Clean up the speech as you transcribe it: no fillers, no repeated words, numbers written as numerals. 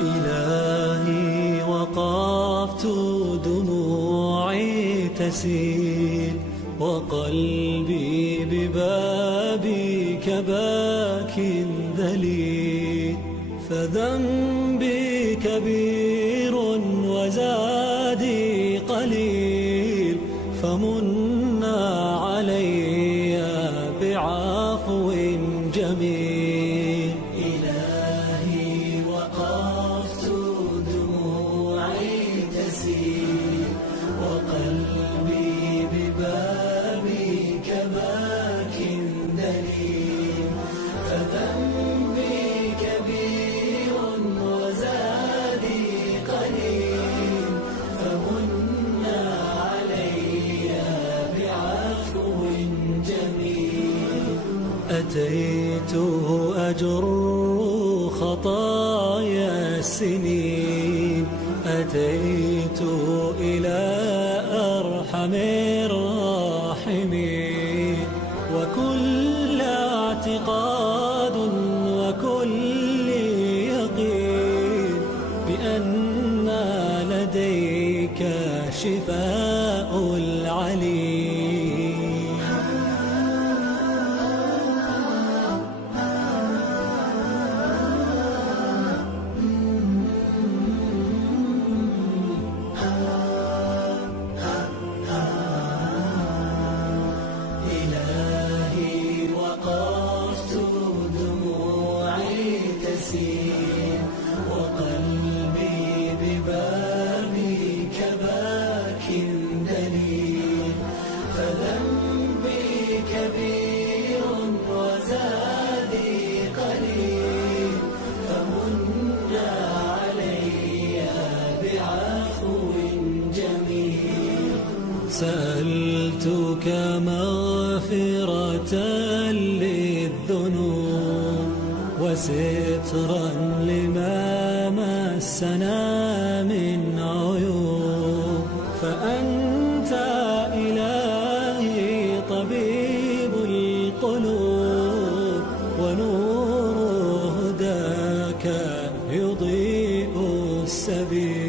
إلهي وقفت دموعي تسيل وقلبي ببابك باك ذليل، فذنبي كبير وزادي قليل، فمن علي بعفو جميل. إلهي وقفت دموعي تسيل وقلبي ببابك باك دليل، فذنبي كبير وزادي قليل، فمن علي بعفو جميل. أتيت أجر خطايا السنين، أتيت إلى أرحم الراحمين، وكل اعتقاد وكل يقين بأن لديك شفاء العليل. إلهي وقفت دموعي تسيل وقلبي ببابك باك دليل، فذنبي كبير وزادي قليل، فمن علي بعفو جميل. سألتك مغفرة للذنوب وسترا لما مسنا من عيوب، فأنت إلهي طبيب القلوب، ونور هداك يضيء السبيل.